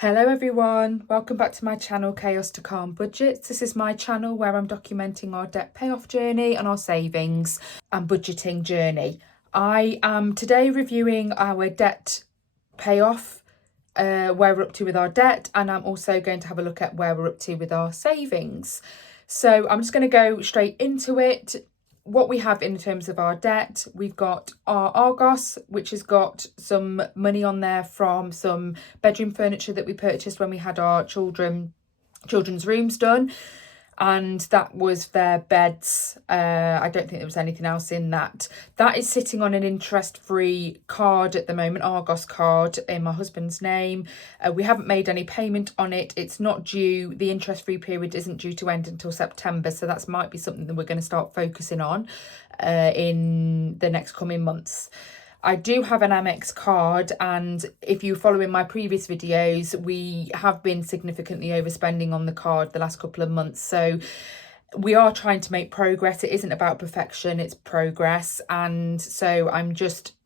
Hello everyone, welcome back to my channel Chaos to Calm Budgets. This is my channel where I'm documenting our debt payoff journey and our savings and budgeting journey. I am today reviewing our debt payoff, where we're up to with our debt, and I'm also going to have a look at where we're up to with our savings. So I'm just going to go straight into it. What we have in terms of our debt, we've got our Argos, which has got some money on there from some bedroom furniture that we purchased when we had our children's rooms done, and that was their beds. I don't think there was anything else in that. That is sitting on an interest-free card at the moment, Argos card, in my husband's name. We haven't made any payment on it. It's not due, the interest-free period isn't due to end until September, so that might be something that we're going to start focusing on in the next coming months. I do have an Amex card, and if you follow in my previous videos, we have been significantly overspending on the card the last couple of months. So we are trying to make progress. It isn't about perfection, it's progress. And so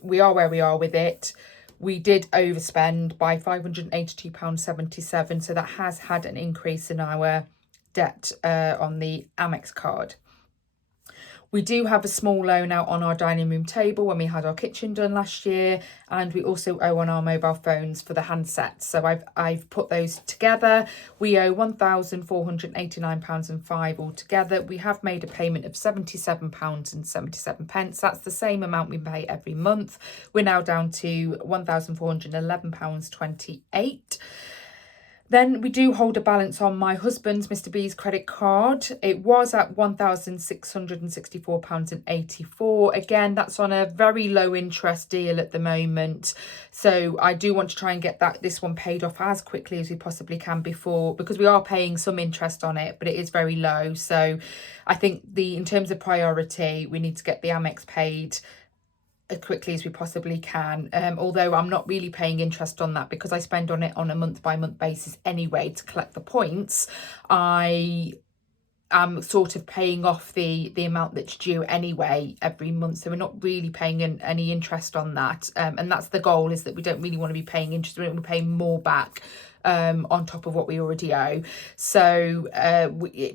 we are where we are with it. We did overspend by £582.77. So that has had an increase in our debt on the Amex card. We do have a small loan out on our dining room table when we had our kitchen done last year, and we also owe on our mobile phones for the handsets. So I've put those together. We owe £1,489.05 altogether. We have made a payment of £77.77. That's the same amount we pay every month. We're now down to £1,411.28. Then we do hold a balance on my husband's, Mr. B's credit card. It was at £1,664.84. Again, that's on a very low interest deal at the moment. So I do want to try and get this one paid off as quickly as we possibly can because we are paying some interest on it, but it is very low. So I think in terms of priority, we need to get the Amex paid as quickly as we possibly can, although I'm not really paying interest on that because I spend on it on a month-by-month basis anyway to collect the points. I am sort of paying off the amount that's due anyway every month, so we're not really paying any interest on that, and that's the goal, is that we don't really want to be paying interest. We don't want to pay more back on top of what we already owe. So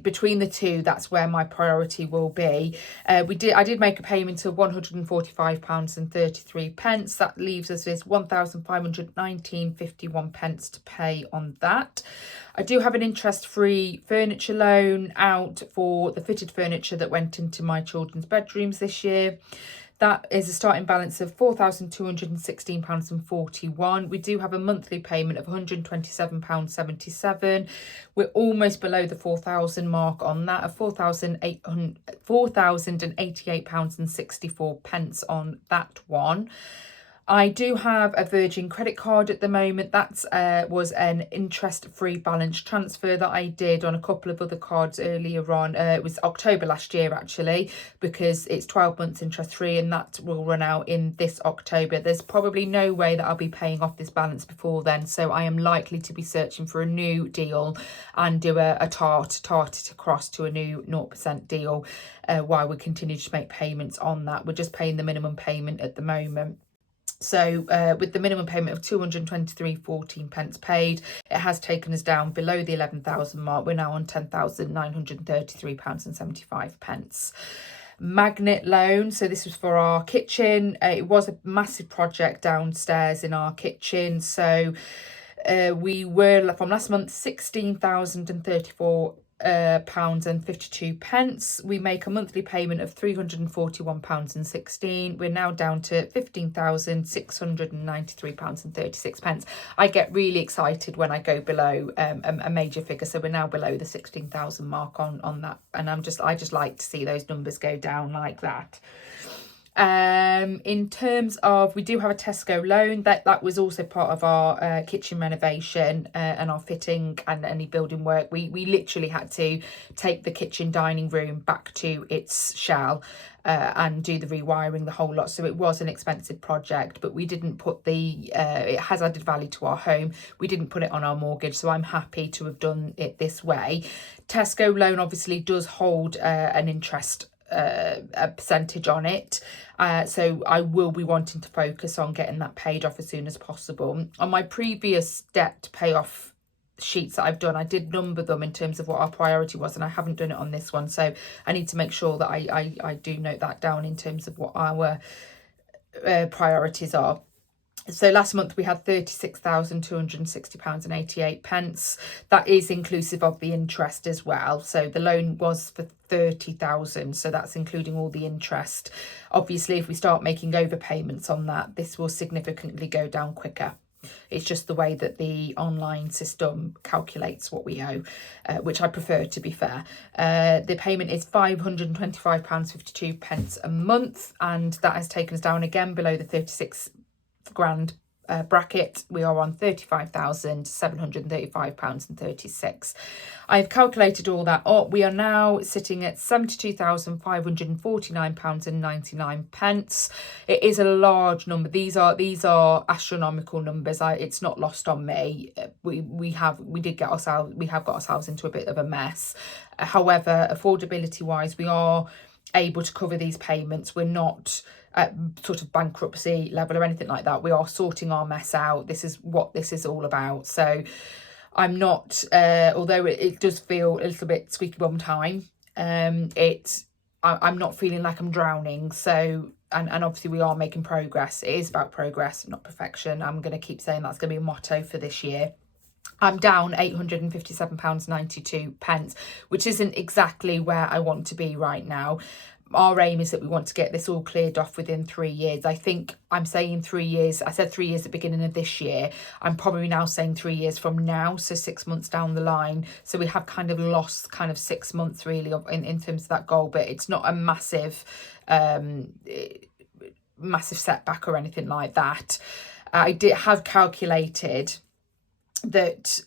between the two, that's where my priority will be. I did make a payment of £145.33. That leaves us with £1,519.51 to pay on that. I do have an interest-free furniture loan out for the fitted furniture that went into my children's bedrooms this year. That is a starting balance of £4,216.41. We do have a monthly payment of £127.77. We're almost below the 4,000 mark on that, of £4,088.64 on that one. I do have a Virgin credit card at the moment. That was an interest-free balance transfer that I did on a couple of other cards earlier on. It was October last year, actually, because it's 12 months interest-free, and that will run out in this October. There's probably no way that I'll be paying off this balance before then, so I am likely to be searching for a new deal and do a target across to a new 0% deal while we continue to make payments on that. We're just paying the minimum payment at the moment. So with the minimum payment of £223.14 paid, it has taken us down below the 11,000 mark. We're now on £10,933.75. Magnet loan, so this was for our kitchen. It was a massive project downstairs in our kitchen. So we were, from last month, £16,034 £52. We make a monthly payment of £341.16. We're now down to £15,693.36. I get really excited when I go below a major figure, so we're now below the 16,000 mark on that, and I just like to see those numbers go down like that. In terms of, we do have a Tesco loan that was also part of our kitchen renovation and our fitting and any building work. We literally had to take the kitchen dining room back to its shell and do the rewiring, the whole lot. So it was an expensive project, but we didn't put it has added value to our home. We didn't put it on our mortgage, so I'm happy to have done it this way. Tesco loan obviously does hold an interest a percentage on it. So I will be wanting to focus on getting that paid off as soon as possible. On my previous debt payoff sheets that I've done, I did number them in terms of what our priority was, and I haven't done it on this one, so I need to make sure that I do note that down in terms of what our priorities are. So last month we had £36,260.88. That is inclusive of the interest as well. So the loan was for 30,000, so that's including all the interest. Obviously, if we start making overpayments on that, this will significantly go down quicker. It's just the way that the online system calculates what we owe, which I prefer, to be fair. The payment is £525.52 a month, and that has taken us down again below the 36 grand bracket. We are on £35,735.36. I've calculated all that up. We are now sitting at £72,549.99. It is a large number. These are astronomical numbers. It's not lost on me. We have got ourselves into a bit of a mess. However, affordability wise, we are able to cover these payments. We're not at sort of bankruptcy level or anything like that. We are sorting our mess out. This is what this is all about. So I'm not, although it does feel a little bit squeaky bum time, I'm not feeling like I'm drowning. So, and obviously we are making progress. It is about progress, not perfection. I'm going to keep saying that's going to be a motto for this year. I'm down £857.92, which isn't exactly where I want to be right now. Our aim is that we want to get this all cleared off within 3 years. I think I'm saying 3 years. I said 3 years at the beginning of this year. I'm probably now saying 3 years from now, so 6 months down the line. So we have kind of lost kind of 6 months really in terms of that goal, but it's not a massive setback or anything like that. I have calculated that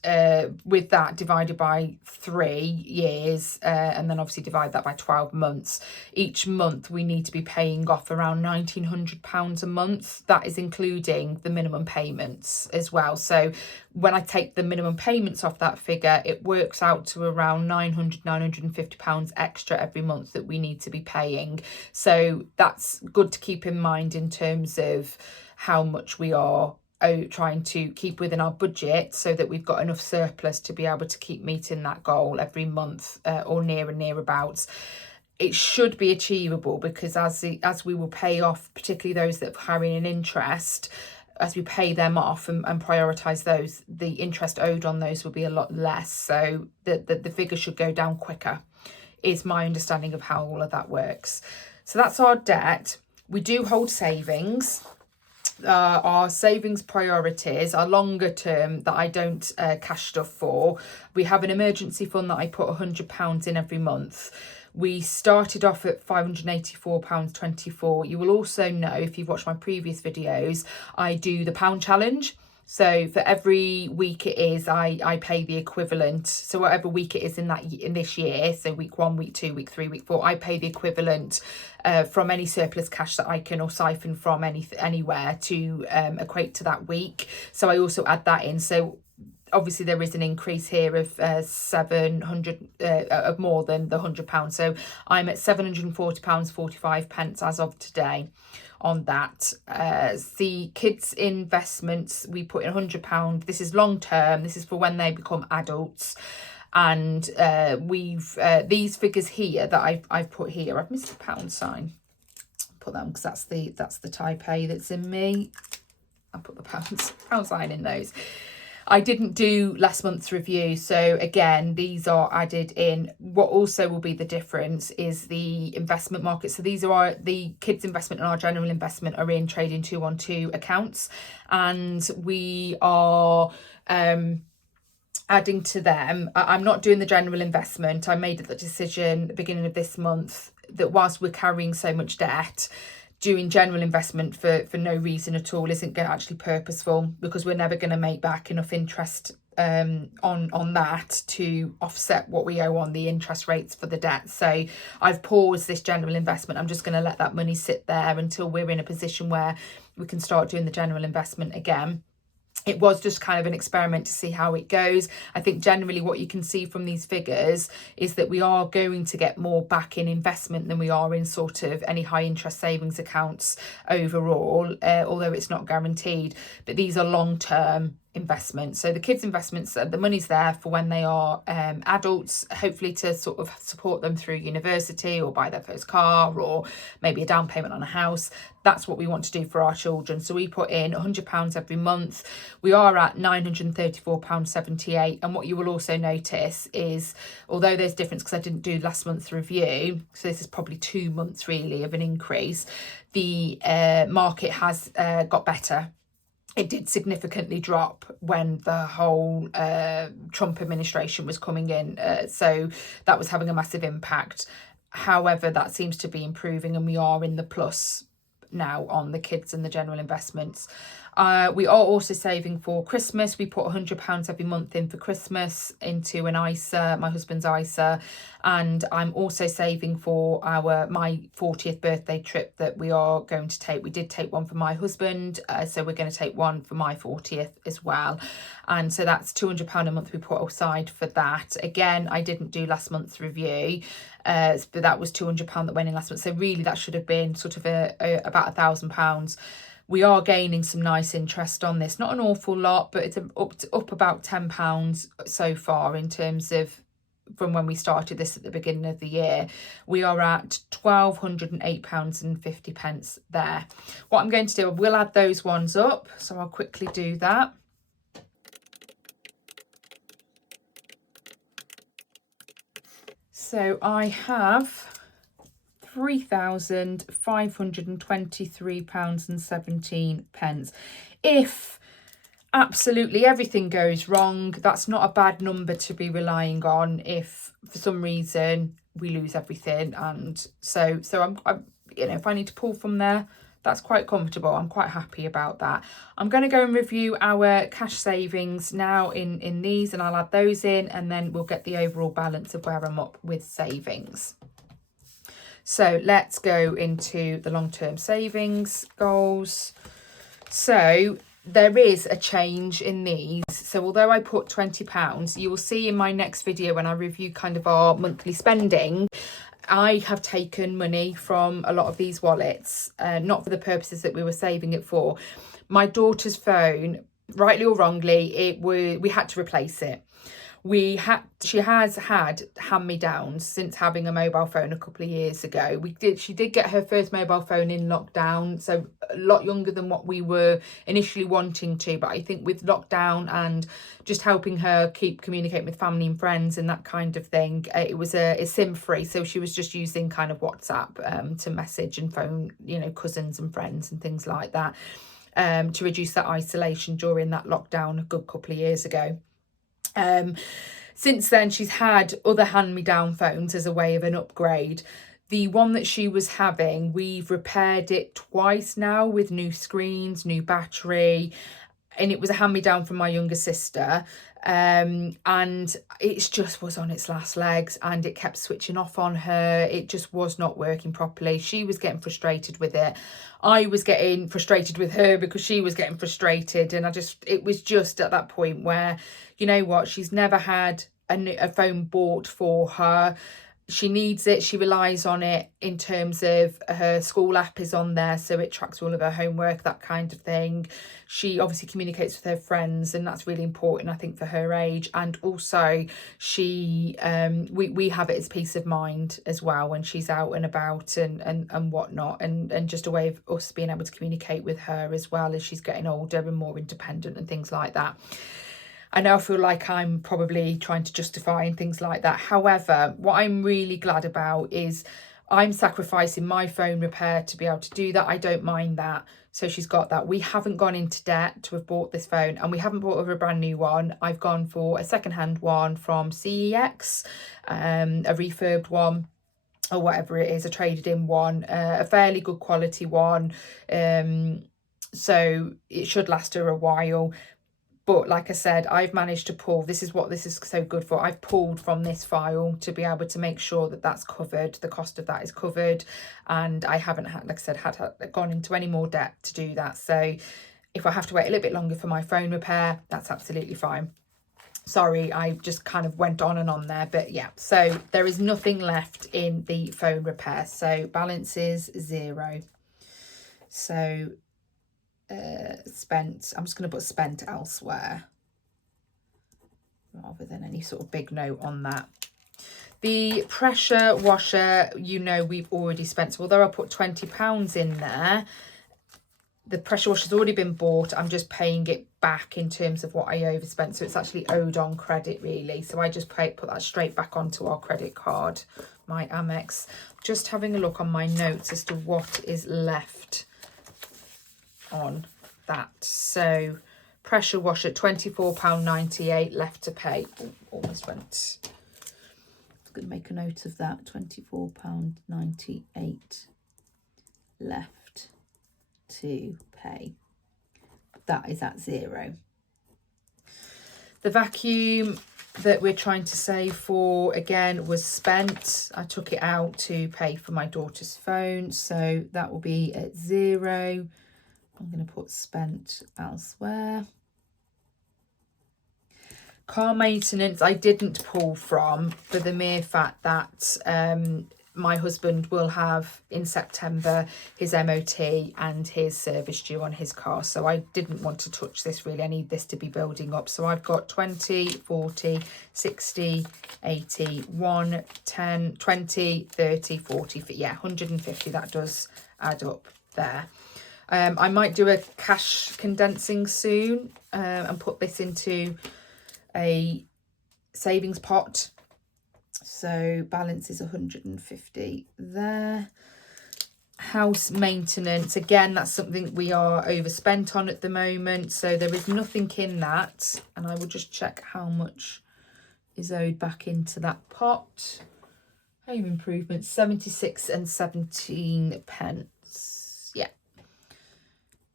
with that divided by 3 years and then obviously divide that by 12 months, each month we need to be paying off around £1,900 a month. That is including the minimum payments as well. So when I take the minimum payments off that figure, it works out to around £950 extra every month that we need to be paying. So that's good to keep in mind in terms of how much we are trying to keep within our budget, so that we've got enough surplus to be able to keep meeting that goal every month or near and nearabouts. It should be achievable, because as we will pay off, particularly those that are carrying an interest, as we pay them off and prioritise those, the interest owed on those will be a lot less. So the figure should go down quicker, is my understanding of how all of that works. So that's our debt. We do hold savings. Our savings priorities are longer term that I don't cash stuff for. We have an emergency fund that I put £100 in every month. We started off at £584.24. You will also know, if you've watched my previous videos, I do the pound challenge. So for every week it is, I pay the equivalent. So whatever week it is in this year, so week 1, week 2, week 3, week 4, I pay the equivalent from any surplus cash that I can or siphon from anywhere to equate to that week. So I also add that in. So obviously there is an increase here of 700 of more than the £100. So I'm at £740.45 as of today on that. The kids' investments, we put in £100. This is long term. This is for when they become adults. And we've these figures here that I've put here. I've missed a pound sign. Put them because that's the type A that's in me. I put the pound sign in those. I didn't do last month's review, so again, these are added in. What also will be the difference is the investment market. So these are the kids' investment and our general investment are in trading 212 accounts, and we are adding to them. I'm not doing the general investment. I made the decision at the beginning of this month that whilst we're carrying so much debt, doing general investment for no reason at all isn't actually purposeful, because we're never going to make back enough interest on that to offset what we owe on the interest rates for the debt. So I've paused this general investment. I'm just going to let that money sit there until we're in a position where we can start doing the general investment again. It was just kind of an experiment to see how it goes. I think generally what you can see from these figures is that we are going to get more back in investment than we are in sort of any high interest savings accounts overall, although it's not guaranteed. But these are long-term investments. So the kids' investments, the money's there for when they are adults, hopefully to sort of support them through university or buy their first car or maybe a down payment on a house. That's what we want to do for our children. So we put in £100 every month. We are at £934.78. And what you will also notice is, although there's difference because I didn't do last month's review, so this is probably 2 months really of an increase, the market has got better. It did significantly drop when the whole Trump administration was coming in. So that was having a massive impact. However, that seems to be improving and we are in the plus now on the kids and the general investments. We are also saving for Christmas. We put £100 every month in for Christmas into an ISA, my husband's ISA, and I'm also saving for my 40th birthday trip that we are going to take. We did take one for my husband, so we're going to take one for my 40th as well. And so that's £200 a month we put aside for that. Again, I didn't do last month's review, but that was £200 that went in last month. So really that should have been sort of about £1,000. We are gaining some nice interest on this. Not an awful lot, but it's up about £10 so far in terms of from when we started this at the beginning of the year. We are at £1,208.50 there. What I'm going to do, I will add those ones up. So I'll quickly do that. So I have £3,523.17. If absolutely everything goes wrong, that's not a bad number to be relying on if for some reason we lose everything. And so I'm if I need to pull from there, that's quite comfortable. I'm quite happy about that. I'm going to go and review our cash savings now in these, and I'll add those in, and then we'll get the overall balance of where I'm up with savings. So let's go into the long-term savings goals. So there is a change in these. So although I put £20, you will see in my next video when I review kind of our monthly spending, I have taken money from a lot of these wallets, not for the purposes that we were saving it for. My daughter's phone, rightly or wrongly, we had to replace it. She has had hand-me-downs since having a mobile phone a couple of years ago. She did get her first mobile phone in lockdown, so a lot younger than what we were initially wanting to. But I think with lockdown and just helping her keep communicating with family and friends and that kind of thing, it was a SIM-free. So she was just using kind of WhatsApp to message and phone, cousins and friends and things like that, to reduce that isolation during that lockdown a good couple of years ago. Since then, she's had other hand-me-down phones as a way of an upgrade. The one that she was having, we've repaired it twice now with new screens, new battery, and it was a hand-me-down from my younger sister. And it just was on its last legs and it kept switching off on her. It just was not working properly. She was getting frustrated with it. I was getting frustrated with her because she was getting frustrated. And it was just at that point where, you know what, she's never had a phone bought for her. She needs it. She relies on it in terms of her school app is on there, so it tracks all of her homework, that kind of thing. She obviously communicates with her friends, and that's really important, I think, for her age. And also, we have it as peace of mind as well when she's out and about and whatnot, and just a way of us being able to communicate with her as well as she's getting older and more independent and things like that. I now feel like I'm probably trying to justify and things like that. However, what I'm really glad about is I'm sacrificing my phone repair to be able to do that. I don't mind that. So she's got that. We haven't gone into debt to have bought this phone, and we haven't bought her a brand new one. I've gone for a secondhand one from CEX, a refurbed one, or whatever it is, a traded in one, a fairly good quality one. So it should last her a while. But like I said, I've managed to pull, this is what this is so good for. I've pulled from this file to be able to make sure that that's covered. The cost of that is covered. And I haven't had, like I said, gone into any more debt to do that. So If I have to wait a little bit longer for my phone repair, that's absolutely fine. Sorry, I just kind of went on and on there, but yeah, so there is nothing left in the phone repair. So balance is 0. So spent, I'm just going to put spent elsewhere rather than any sort of big note on that. The pressure washer, you know, we've already spent. So although I put £20 in there, the pressure washer's already been bought. I'm just paying it back in terms of what I overspent. So it's actually owed on credit, really. So I just put that straight back onto our credit card, my Amex. Just having a look on my notes as to what is left on that. So pressure washer, £24.98 left to pay. Ooh, almost went. I'm going to make a note of that. £24.98 left to pay. That is at 0. The vacuum that we're trying to save for, again, was spent. I took it out to pay for my daughter's phone, so that will be at 0. I'm going to put spent elsewhere. Car maintenance I didn't pull from for the mere fact that my husband will have in September his MOT and his service due on his car. So I didn't want to touch this really. I need this to be building up. So I've got 20, 40, 60, 80, 1, 10, 20, 30, 40, yeah, 150. That does add up there. I might do a cash condensing soon and put this into a savings pot. So balance is 150 there. House maintenance, again, that's something we are overspent on at the moment, so there is nothing in that, and I will just check how much is owed back into that pot. Home improvements, 76 and 17 pence. Yeah,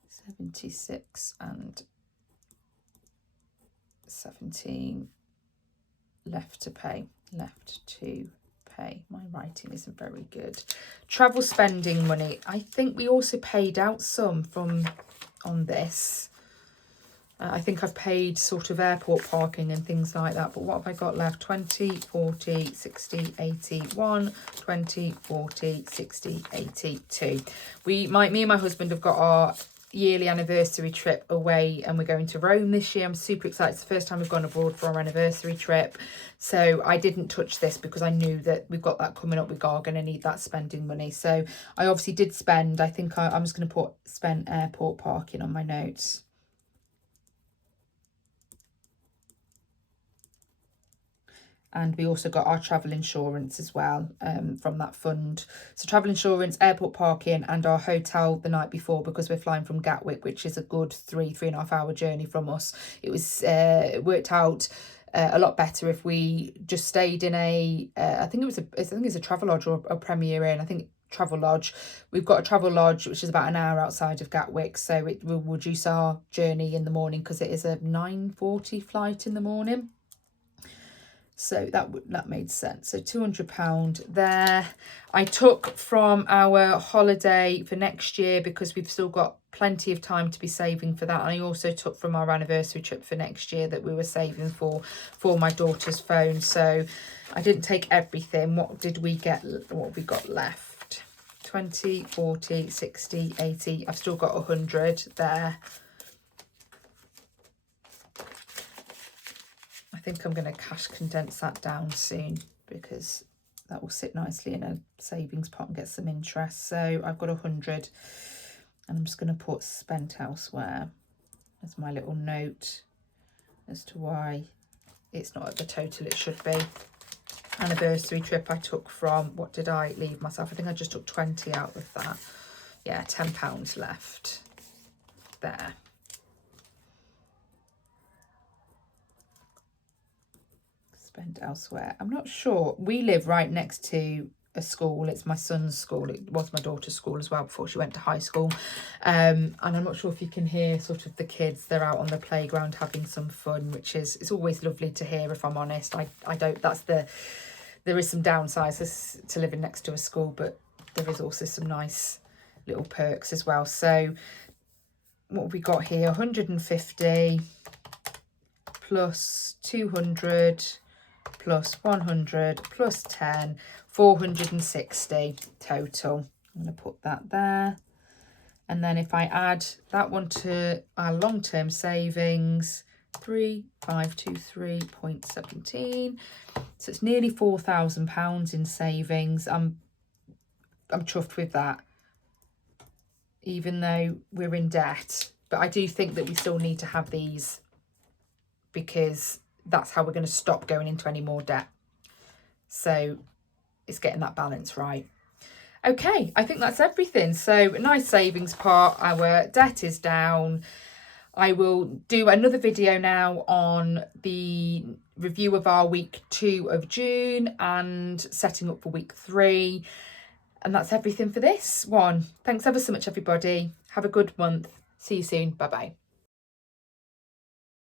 76 and 17 left to pay. My writing isn't very good. Travel spending money, I think we also paid out some from on this. I think I've paid sort of airport parking and things like that, but what have I got left? 20, 40, 60, 80, 1, 20, 40, 60, 82. Me and my husband have got our yearly anniversary trip away, and we're going to Rome this year. I'm super excited. It's the first time we've gone abroad for our anniversary trip, so I didn't touch this because I knew that we've got that coming up. We are going to need that spending money, so I obviously did spend. I think I'm just going to put spent airport parking on my notes. And we also got our travel insurance as well from that fund. So travel insurance, airport parking, and our hotel the night before, because we're flying from Gatwick, which is a good 3.5 hour journey from us. It was worked out a lot better if we just stayed in I think it's a travel lodge or a Premier Inn. I think travel lodge. We've got a travel lodge which is about an hour outside of Gatwick, so it will reduce our journey in the morning because it is a 9:40 flight in the morning. So that made sense. So £200 there. I took from our holiday for next year because we've still got plenty of time to be saving for that. And I also took from our anniversary trip for next year that we were saving for my daughter's phone. So I didn't take everything. What did we get? What have we got left? 20, 40, 60, 80. I've still got 100 there. I think I'm going to cash condense that down soon because that will sit nicely in a savings pot and get some interest. So I've got 100 and I'm just going to put spent elsewhere as my little note as to why it's not at the total it should be. Anniversary trip I took from, what did I leave myself? I think I just took 20 out of that. Yeah, £10 left there. Spent elsewhere. I'm not sure. We live right next to a school. It's my son's school. It was my daughter's school as well before she went to high school. And I'm not sure if you can hear sort of the kids. They're out on the playground having some fun, which is, it's always lovely to hear, if I'm honest. I don't, there is some downsides to living next to a school, but there is also some nice little perks as well. So what have we got here? 150 plus 200 plus 100 plus 10, 460 total. I'm going to put that there. And then if I add that one to our long-term savings, 3523.17. So it's nearly £4,000 in savings. I'm chuffed with that, even though we're in debt. But I do think that we still need to have these, because that's how we're going to stop going into any more debt. So it's getting that balance right. Okay, I think that's everything. So a nice savings part, our debt is down. I will do another video now on the review of our week 2 of June and setting up for week 3. And that's everything for this one. Thanks ever so much, everybody. Have a good month. See you soon. Bye-bye.